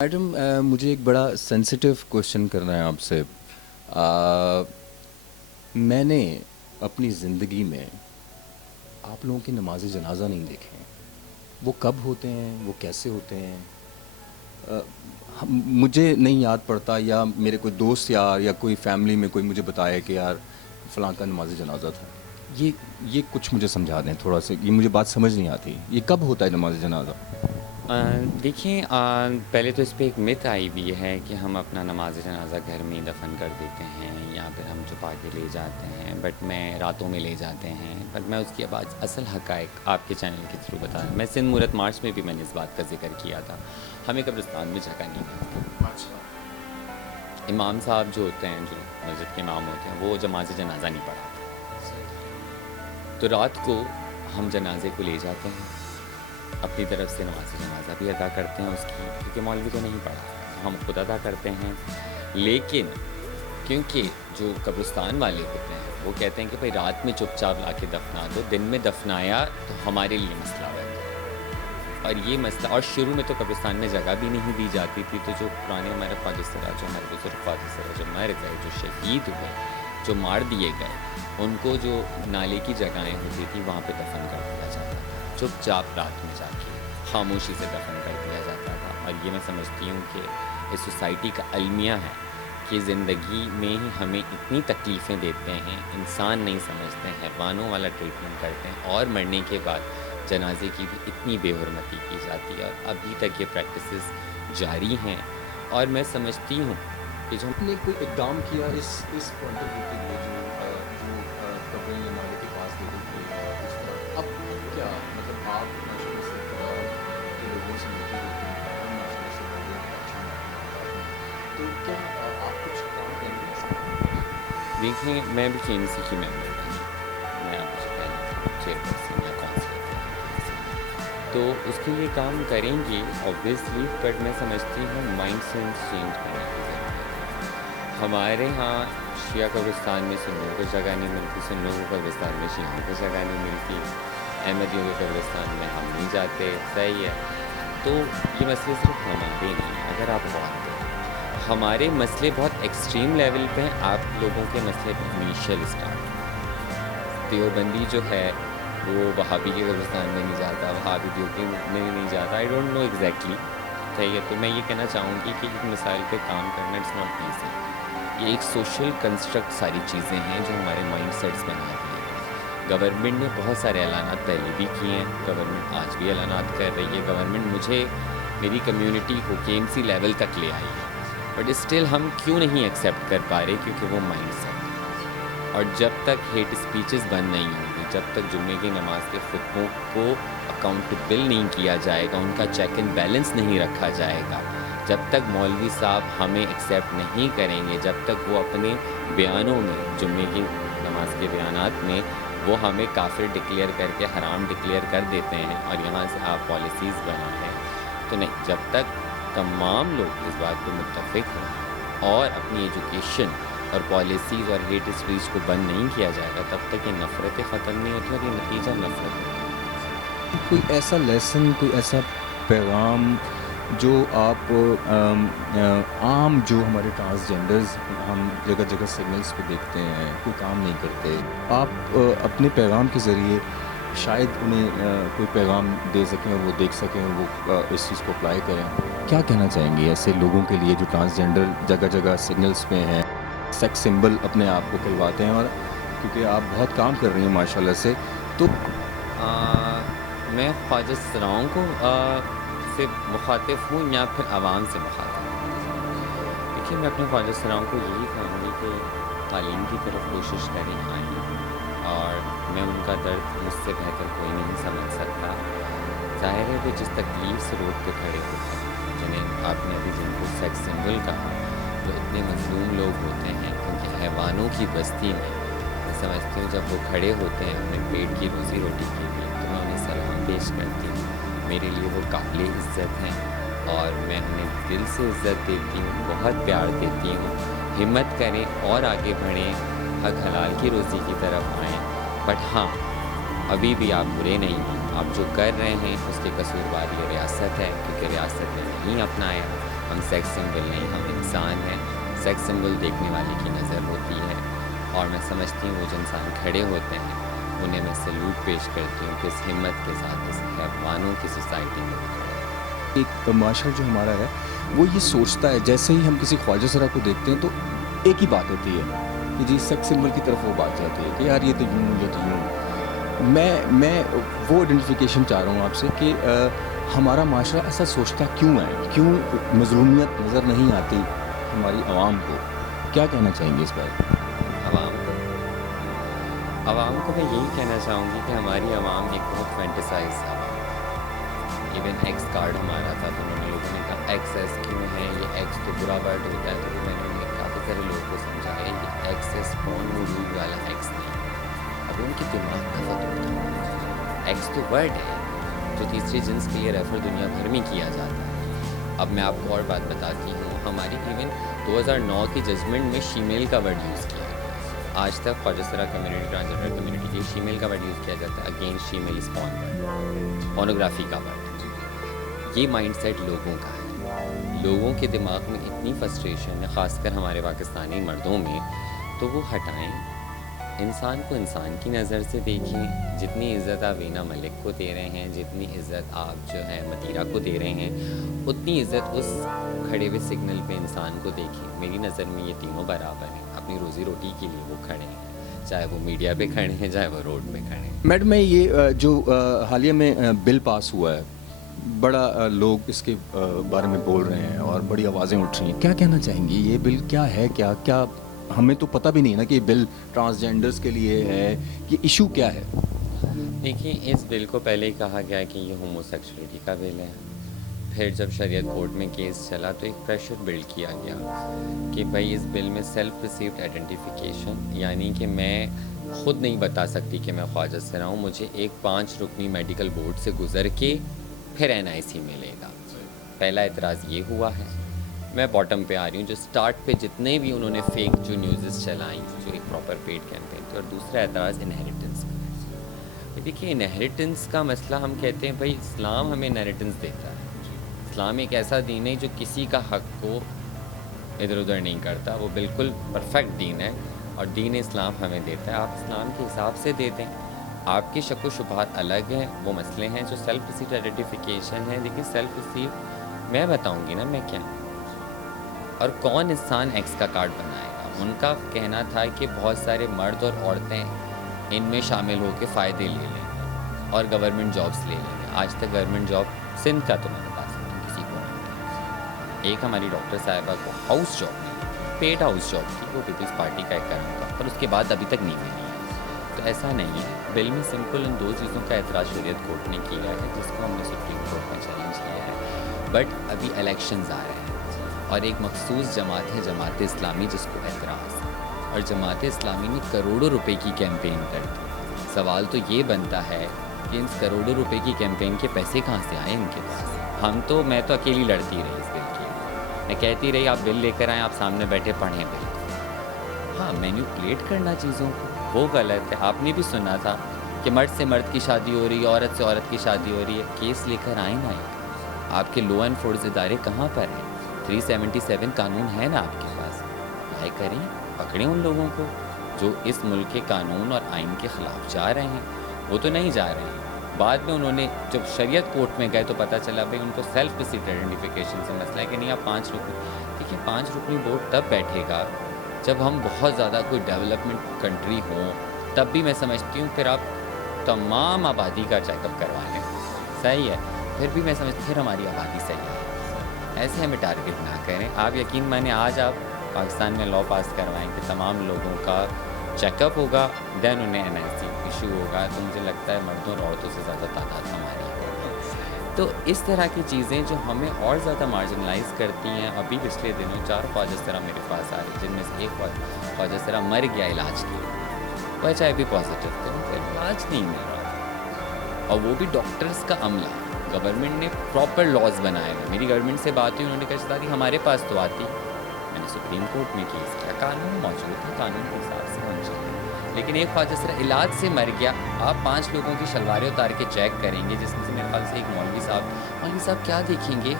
Madam مجھے ایک بڑا سینسیٹیو کوشچن کرنا ہے آپ سے. آ، میں نے اپنی زندگی میں آپ لوگوں کی نماز جنازہ نہیں دیکھے ہیں. وہ کب ہوتے ہیں, وہ کیسے ہوتے ہیں, آ، مجھے نہیں یاد پڑتا, یا میرے کوئی دوست یار یا کوئی فیملی میں کوئی مجھے بتائے کہ یار فلاں کا نماز جنازہ تھا. یہ کچھ مجھے سمجھا دیں تھوڑا سا, یہ مجھے بات سمجھ نہیں آتی. یہ کب ہوتا ہے نماز جنازہ؟ دیکھیں، پہلے تو اس پہ ایک مت آئی ہوئی ہے کہ ہم اپنا نماز جنازہ گھر میں ہی دفن کر دیتے ہیں یا پھر ہم چھپا کے لے جاتے ہیں، بٹ میں راتوں میں لے جاتے ہیں. بٹ میں اس کی اب اصل حقائق آپ کے چینل کے تھرو بتا رہا ہوں. میں سندھ مورت مارچ میں بھی میں نے اس بات کا ذکر کیا تھا. ہمیں قبرستان میں جگہ نہیں ملتی. امام صاحب جو ہوتے ہیں، جو مسجد کے امام ہوتے ہیں، وہ نماز جنازہ نہیں پڑھاتے. تو رات کو ہم جنازے کو لے جاتے ہیں، اپنی طرف سے نماز جنازہ بھی ادا کرتے ہیں اس کی، کیونکہ مولوی تو نہیں پڑھا، ہم خود ادا کرتے ہیں. لیکن کیونکہ جو قبرستان والے ہوتے ہیں وہ کہتے ہیں کہ بھائی رات میں چپ چاپ لا کے دفنا دو، دن میں دفنایا تو ہمارے لیے مسئلہ بن جائے. اور یہ مسئلہ، اور شروع میں تو قبرستان میں جگہ بھی نہیں دی جاتی تھی. تو جو پرانے ہمارے خواجہ سراج، جو ہمارے بزرگ خواجہ سراج جو مر گئے، جو شہید ہوئے، جو مار دیے گئے، ان کو جو نالے کی جگہیں ہوتی تھی وہاں پہ دفن کر دیا جاتا تھا. چپ چاپ رات میں جا کے خاموشی سے دفن کر دیا جاتا تھا. اور یہ میں سمجھتی ہوں کہ اس سوسائٹی کا المیہ ہے کہ زندگی میں ہی ہمیں اتنی تکلیفیں دیتے ہیں، انسان نہیں سمجھتے ہیں، حیوانوں والا ٹریٹمنٹ کرتے ہیں، اور مرنے کے بعد جنازے کی بھی اتنی بے حرمتی کی جاتی ہے. اور ابھی تک یہ پریکٹسز جاری ہیں. اور میں سمجھتی ہوں کہ جو نے کوئی اقدام کیا اس پوائنٹ آف ویو کے لیے, جو قبریں یا نالے کے پاس دے دیتی ہے اور اس طرح, اب کیا مطلب آپ ماشاءاللہ سے کے لوگوں سے ملتے ہوتے ہیں, ہم ماشاءاللہ سے لوگوں کو اچھا ملتے ہیں, تو کیا آپ کچھ کام کریں گے اس کا؟ دیکھیں، میں بھی کے ایم سی کی ممبر ہوں. میں آپ سے پہلے چیئر پرسن یا کونسلر تو اس کے لیے کام کریں گے اوبویسلی. بٹ میں سمجھتی ہوں مائنڈ سیٹ چینج کرنے کی ضرورت ہے. ہمارے ہاں شیعہ قبرستان میں سنیوں کو جگہ نہیں ملتی، سنیوں کو قبرستان میں شیعوں کو جگہ نہیں ملتی، احمدیوں کے قبرستان میں ہم نہیں جاتے. صحیح ہے. تو یہ مسئلے صرف ہمارے نہیں ہیں. اگر آپ غور کریں، ہمارے مسئلے بہت ایکسٹریم لیول پہ ہیں، آپ لوگوں کے مسئلے انیشیل اسٹارٹ. دیوبندی جو ہے وہ وہابی کے قبرستان میں نہیں جاتا، وہابی دیوبندی میں نہیں جاتا. I don't know exactly. صحیح ہے. تو میں یہ کہنا چاہوں گی کہ ایک مسائل پہ کام کرنا اٹس ناٹ ایزی. یہ ایک سوشل کنسٹرکٹ ساری چیزیں ہیں جو ہمارے مائنڈ سیٹس بنا دیے ہیں. گورنمنٹ نے بہت سارے اعلانات پہلے بھی کیے ہیں، گورنمنٹ آج بھی اعلانات کر رہی ہے. گورنمنٹ مجھے میری کمیونٹی کو کے ایم سی لیول تک لے آئی ہے، بٹ اسٹل ہم کیوں نہیں ایکسیپٹ کر پا رہے؟ کیونکہ وہ مائنڈ سیٹ. اور جب تک ہیٹ اسپیچز بند نہیں ہوں گی، جب تک جمعے کی نماز کے خطبوں کو اکاؤنٹیبل نہیں کیا جائے گا، ان کا چیک اینڈ بیلنس نہیں رکھا جائے گا، جب تک مولوی صاحب ہمیں ایکسیپٹ نہیں کریں گے، جب تک وہ اپنے بیانوں میں، جمعے کی نماز کے بیانات میں وہ ہمیں کافر ڈکلیئر کر کے حرام ڈکلیئر کر دیتے ہیں اور یہاں سے آپ پالیسیز بنا رہے ہیں، تو نہیں. جب تک تمام لوگ اس بات پہ متفق ہوں اور اپنی ایجوکیشن اور پالیسیز اور ہیٹ اسپیچ کو بند نہیں کیا جائے گا، تب تک یہ نفرتیں ختم نہیں ہوتی، اور یہ نتیجہ نفرت ہوتا ہے. کوئی ایسا لیسن, کوئی ایسا پیغام جو آپ عام جو ہمارے ٹرانسجینڈرز ہم جگہ جگہ سگنلز پہ دیکھتے ہیں, کوئی کام نہیں کرتے, آپ اپنے پیغام کے ذریعے شاید انہیں کوئی پیغام دے سکیں, وہ دیکھ سکیں, وہ اس چیز کو اپلائی کریں. کیا کہنا چاہیں گے ایسے لوگوں کے لیے جو ٹرانسجینڈر جگہ جگہ سگنلز پہ ہیں, سیکس سمبل اپنے آپ کو کھلواتے ہیں, اور کیونکہ آپ بہت کام کر رہی ہیں ماشاءاللہ سے, تو میں خواجہ سراؤں کو سے مخاطب ہوں یا پھر عوام سے مخاطب ہوں؟ دیکھیے، میں اپنے خواجہ سراؤں کو یہی کہوں گی کہ تعلیم کی طرف کوشش کریں، آئیں. اور میں ان کا درد مجھ سے بہتر کوئی نہیں سمجھ سکتا. ظاہر ہے وہ جس تکلیف سے روڈ پہ کھڑے ہوتے ہیں، جنہیں آپ نے ابھی جن کو سیکس سمبل کہا، وہ اتنے مظلوم لوگ ہوتے ہیں کیونکہ حیوانوں کی بستی میں سمجھتی ہوں جب وہ کھڑے ہوتے ہیں اپنے پیٹ کی روزی روٹی کے لیے، تو میں انہیں سلام پیش کرتی ہوں. میرے لیے وہ قابل عزت ہیں اور میں انہیں دل سے عزت دیتی ہوں، بہت پیار دیتی ہوں. ہمت کریں اور آگے بڑھیں، حق حلال کی روزی کی طرف آئیں. بٹ ہاں، ابھی بھی آپ برے نہیں ہیں. آپ جو کر رہے ہیں اس کے قصوروار یہ ریاست ہے، کیونکہ ریاست نے نہیں اپنایا. सेक्स सिंबल नहीं, हम इंसान हैं। सेक्स सिंबल देखने वाले की नज़र होती है, और मैं समझती हूँ वो जो इंसान खड़े होते हैं उन्हें मैं सैल्यूट पेश करती हूँ, किस हिम्मत के साथ इस हैवानों की सोसाइटी में खड़े हैं। एक माशरा जो हमारा है वो ये सोचता है, जैसे ही हम किसी ख्वाजा सरा को देखते हैं तो एक ही बात होती है कि जी सेक्स सिंबल की तरफ वो बात जाती है कि यार ये तो यूँ, ये तो यूँ। मैं वो आइडेंटिफिकेशन चाह रहा हूँ आपसे कि हमारा माशरा ऐसा सोचता क्यों है, क्यों मज़लूमियत नज़र नहीं आती हमारी आवाम को? क्या कहना चाहेंगे इस बारे में? आवाम को मैं यही कहना चाहूँगी कि हमारी आवाम एक बहुत फैंटेसाइज आवाम है। इवन एक्स कार्ड हमारा था तो उन्होंने लोगों ने कहा एक्सेस क्यों है, ये एक्स तो बुरा वर्ड होता है, तो फिर मैंने उन्हें काफ़ी सारे लोगों को समझाया ये एक्सेस पॉर्न मूवी वाला एक्स नहीं है। अब उनके दिमाग का फतूर एक्स तो वर्ड है जो तीसरी जिन्स के लिए रेफर दुनिया भर में किया जाता है। अब मैं आपको और बात बताती हूँ, हमारी इवन 2009 की जजमेंट में शीमेल का वर्ड यूज़ किया। आज तक ख्वाजा सरा कम्युनिटी, ट्रांसजेंडर कम्युनिटी के शीमेल का वर्ड यूज़ किया जाता है against shemale spawn word, pornography का वर्ड। ये माइंडसेट लोगों का है, लोगों के दिमाग में इतनी फ्रस्ट्रेशन है, ख़ासकर हमारे पाकिस्तानी मर्दों में, तो वो हटाएं। इंसान को इंसान की नज़र से देखें। जितनी इज़्ज़त आप वीना मलिक को दे रहे हैं, जितनी इज़्ज़त आप जो है मतीरा को दे रहे हैं, उतनी इज़्ज़त उस खड़े हुए सिग्नल पे इंसान को देखें। मेरी नज़र में ये तीनों बराबर हैं, अपनी रोज़ी रोटी के लिए वो खड़े हैं, चाहे वो मीडिया पे खड़े हैं, चाहे वो रोड पे खड़े हैं। मैडम, मैं ये जो हालिया में बिल पास हुआ है, बड़ा लोग इसके बारे में बोल रहे हैं और बड़ी आवाज़ें उठ रही हैं, क्या कहना चाहेंगी? ये बिल क्या है, क्या क्या हमें तो पता भी नहीं ना कि ये बिल ट्रांसजेंडर्स के लिए है, ये इशू क्या है? देखिए, इस बिल को पहले ही कहा गया कि ये होमोसेक्सुअलिटी का बिल है। फिर जब शरीयत कोर्ट में केस चला तो एक प्रेशर बिल्ड किया गया कि भाई इस बिल में सेल्फ रिसीव्ड आइडेंटिफिकेशन, यानी कि मैं ख़ुद नहीं बता सकती कि मैं ख्वाजा सरा हूँ, मुझे एक 5 रुकनी मेडिकल बोर्ड से गुज़र के फिर NIC मिलेगा। पहला एतराज़ ये हुआ है। मैं बॉटम पे आ रही हूँ, जो स्टार्ट पे जितने भी उन्होंने फेक जो न्यूज़ चलाई, जो एक प्रॉपर पेड कैंपेन थी। और दूसरा एतराज़ इनहेरिटेंस का। देखिए, इनहेरिटेंस का मसला हम कहते हैं भाई इस्लाम हमें इनहेरिटेंस देता है। इस्लाम एक ऐसा दीन है जो किसी का हक़ को इधर उधर नहीं करता, वो बिल्कुल परफेक्ट दीन है और दीन इस्लाम हमें देता है। आप इस्लाम के हिसाब से दे दें। आपके शक व शुबहात अलग हैं, वो मसले हैं। जो सेल्फ रिसीव्ड आइडेंटिफिकेशन है, देखिए सेल्फ रिसीव मैं बताऊँगी ना मैं क्या, और कौन इंसान एक्स का कार्ड बनाएगा। उनका कहना था कि बहुत सारे मर्द और औरतें इनमें शामिल होकर फ़ायदे ले लेंगे और गवर्नमेंट जॉब्स ले लेंगे। आज तक गवर्नमेंट जॉब सिंध का तो मैं बता सकती हूँ किसी को नहीं। एक हमारी डॉक्टर साहिबा को हाउस जॉब मिली, पेड हाउस जॉब थी, वो पीपल्स पार्टी का एक काम था, पर उसके बाद अभी तक नहीं मिली है। तो ऐसा नहीं है। बिल में सिंपल इन 2 चीज़ों का एतराज़ शरीयत कोर्ट ने किया है, जिसको हमने सुप्रीम कोर्ट में चैलेंज किया है। बट अभी इलेक्शंस आ रहे हैं और एक मखसूस जमात है जमात इस्लामी, जिसको एतराज़ है, और जमात इस्लामी ने करोड़ों रुपए की कैंपेन कर दी। सवाल तो ये बनता है कि इन करोड़ों रुपए की कैंपेन के पैसे कहाँ से आए इनके पास? मैं तो अकेली लड़ती रही इस बिल के लिए। मैं कहती रही आप बिल लेकर आएँ, आप सामने बैठे पढ़ें बिल को। हाँ, मैन्युपुलेट करना चीज़ों को वो गलत है। आपने भी सुना था कि मर्द से मर्द की शादी हो रही है, औरत से औरत की शादी हो रही है। केस लेकर आए ना, आपके लॉ एनफोर्स इदारे कहाँ पर हैं? 377 कानून है ना आपके पास, आए करें, पकड़ें उन लोगों को जो इस मुल्क के कानून और आइन के ख़िलाफ़ जा रहे हैं। वो तो नहीं जा रहे हैं। बाद में उन्होंने जब शरीयत कोर्ट में गए तो पता चला भाई उनको सेल्फ रिसीव्ड आइडेंटिफिकेशन से मसला है कि नहीं आप 5 रुकनी। देखिए, 5 रुकनी बोर्ड तब बैठेगा जब हम बहुत ज़्यादा कोई डेवलपमेंट कंट्री हों, तब भी मैं समझती हूँ फिर आप तमाम आबादी का चेकअप करवा लें, सही है। फिर भी मैं समझती फिर हमारी आबादी सही है, ऐसे हमें टारगेट ना करें। आप यकीन माने आज आप पाकिस्तान में लॉ पास करवाएं कि तमाम लोगों का चेकअप होगा, देन उन्हें NIC इशू होगा, तो मुझे लगता है मर्दों और औरतों से ज़्यादा तादाद हमारी होगी। तो इस तरह की चीज़ें जो हमें और ज़्यादा मार्जिनलाइज करती हैं। अभी पिछले दिनों 4 ख्वाजा सरा मेरे पास आ रहे, जिनमें से एक ख्वाजा सरा मर गया इलाज के लिए, वो HIV पॉजिटिव थे, फिर इलाज नहीं मिल रहा था, और वो भी डॉक्टर्स का अमला। गवर्नमेंट ने प्रॉपर लॉज बनाए हैं। मेरी गवर्नमेंट से बात हुई, उन्होंने कहा दादी हमारे पास तो आती। मैंने सुप्रीम कोर्ट में केस किया, कानून मौजूद है, कानून के हिसाब से होना चाहिए। लेकिन एक ख्वाजा सरा इलाज से मर गया, आप 5 लोगों की शलवारें उतार के चेक करेंगे, जिसमें से मेरे ख्याल से एक मौलवी साहब क्या देखेंगे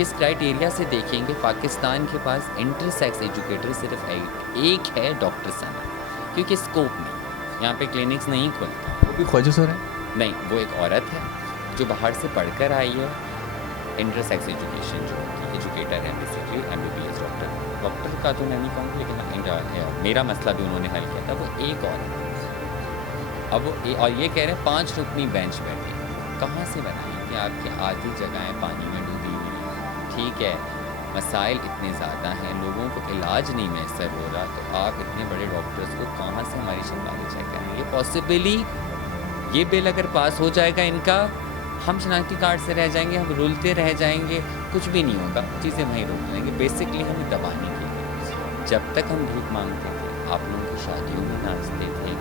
किस क्राइटेरिया से देखेंगे, पाकिस्तान के पास इंटरसेक्स एजुकेटर सिर्फ एक है, डॉक्टर सना, क्योंकि स्कोप नहीं, यहाँ पे क्लिनिक्स नहीं खुलते। वो भी ख्वाजा सर हैं? नहीं, वो एक औरत है जो बाहर से पढ़कर आई है, इंटरसेक्स एजुकेशन जो एजुकेटर है बेसिकली, MBBS डॉक्टर का तो मैं नहीं कहूँगी, लेकिन मेरा मसला भी उन्होंने हल किया था। वो एक औरत है। अब वो और ये कह रहे हैं 5 रुकनी बेंच बैठे, कहाँ से बनाएंगे? आपकी आधी जगहें पानी में डूबी हुई हैं, ठीक है, मसाइल इतने ज़्यादा हैं, लोगों को इलाज नहीं मैसर हो रहा, तो आप इतने बड़े डॉक्टर्स को कहाँ से हमारी शनाख्ती चेक करेंगे? पॉसिबली ये बिल अगर पास हो जाएगा इनका, हम शनाख्ती कार्ड से रह जाएंगे, हम रुलते रह जाएंगे, कुछ भी नहीं होगा, चीज़ें वहीं रुक जाएंगी। बेसिकली हमें दबाने के लिए, जब तक हम भीख मांगते थे, आप लोगों को शादियों में नाचते थे,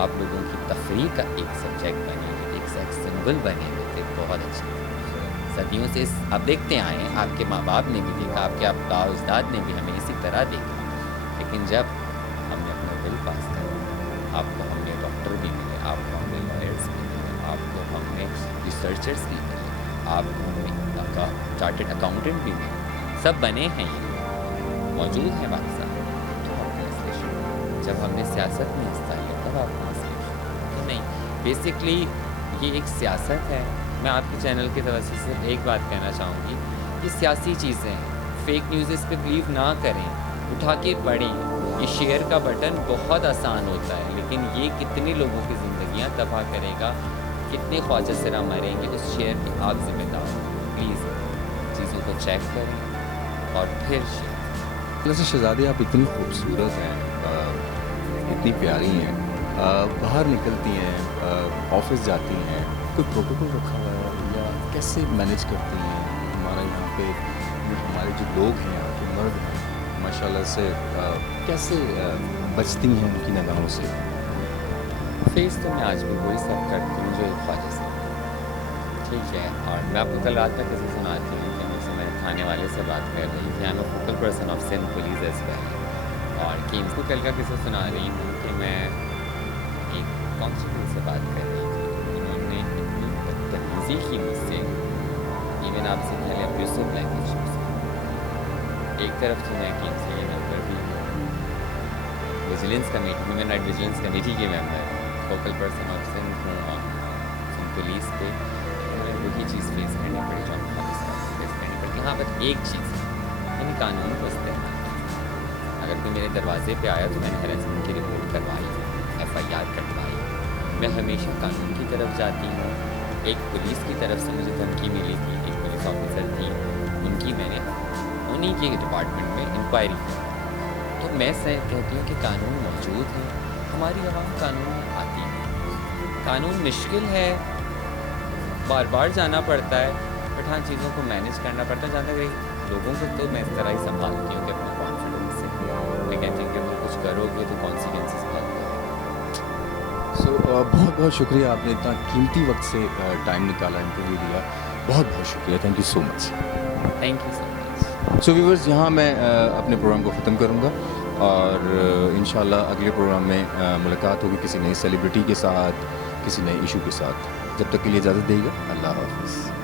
आप लोगों की तफरीह का एक सब्जेक्ट बने थे, एक सेक्स सिंबल बने हुए थे, बहुत अच्छे थे। सदियों से आप देखते आए हैं, आपके माँ बाप ने भी देखा, आपके उस्ताद ने भी हमें इसी तरह देखा, लेकिन जब हमने अपना बिल पास किया, आपको हमने डॉक्टर भी मिले, आपको हमने लॉयर्स भी मिले, आपको हमने रिसर्चर्स भी मिले, आपको हमने चार्टर्ड अकाउंटेंट भी मिले, सब बने हैं, ये मौजूद हैं हमारे साथ। तो आपने मसले शुरू, जब हमने सियासत में हिस्सा लिया तब आपने मसले शुरू कि नहीं, बेसिकली ये एक सियासत है। मैं आपके चैनल की तरफ से सिर्फ एक बात कहना चाहूँगी कि सियासी चीज़ें हैं, फेक न्यूज़ पे बिलीव ना करें, उठा के पढ़ें। ये शेयर का बटन बहुत आसान होता है, लेकिन ये कितने लोगों की ज़िंदगियाँ तबाह करेगा, कितने ख्वाजा सिरा मरेंगे, उस शेयर के आप ज़िम्मेदार हैं। प्लीज़ चीज़ों को चेक करें और फिर शेयर। वैसे शहज़ादी आप इतनी खूबसूरत हैं, इतनी प्यारी हैं, बाहर निकलती हैं, ऑफिस जाती हैं, कोई प्रोटोकॉल रखा हुआ है या कैसे मैनेज करती हैं? हमारा यहाँ पे हमारे जो लोग हैं, यहाँ के मर्द हैं, माशाल्लाह से कैसे बचती हैं उनकी निगाहों से? फेस तो मैं आज भी वही सब करती हूँ जो एक ख्वाजा से, ठीक है। और मैं आपको कल रात में किसी सुनाती हूँ कि मुझसे मेरे खाने वाले से बात कर रही थी, I am a focal person of Sindh police as well, और कि इसको कल का किसी सुना रही हूँ कि मैं एक कांस्टेबल से बात कर रही थी, उन्होंने इतनी बदतमीज़ी की मुझसे, इवन आपसे पहले अब्यूसिव लैंग्वेज यूज़ की। एक तरफ तो मैं टीम से ये नंबर भी vigilance committee, human right vigilance committee के member, focal person of Sindh हूँ और सिंध पुलिस पे वही चीज़ फेस करनी पड़ी जो हम फेस करनी पड़ती। यहाँ पर एक चीज़ मैंने कानून को इस्तेमाल किया, अगर कोई मेरे दरवाजे पे आया तो मैंने हैरेसमेंट की रिपोर्ट करवाई, FIR कटवाई। मैं हमेशा कानून की तरफ जाती हूँ। एक पुलिस की तरफ से मुझे धमकी मिली थी, एक पुलिस ऑफिसर थी, उनकी मैंने उन्हीं के डिपार्टमेंट में इंक्वायरी की। तो मैं कहती हूँ कि कानून मौजूद है, हमारी आवाम कानून में आती है। कानून मुश्किल है, बार बार जाना पड़ता है, बट हाँ चीज़ों को मैनेज करना पड़ता है। जहाँ तक लोगों को तो मैं इस तरह ही संभालती हूँ कि अपने कॉन्फिडेंस से मैं कहती हूँ कि तुम कुछ करोगे तो कॉन्सिक्वेंसेस बहुत बड़े। सो बहुत बहुत शुक्रिया, आपने इतना कीमती वक्त से टाइम निकाला, इंटरव्यू दिया, बहुत बहुत शुक्रिया, thank you so much. Thank you so much. So viewers, यहाँ मैं अपने प्रोग्राम को ख़त्म करूँगा और इंशाल्लाह अगले प्रोग्राम में मुलाकात होगी किसी नई सेलिब्रिटी के साथ, किसी नए इशू के साथ। जब तक के लिए इजाज़त देगा, अल्लाह हाफ़िज़।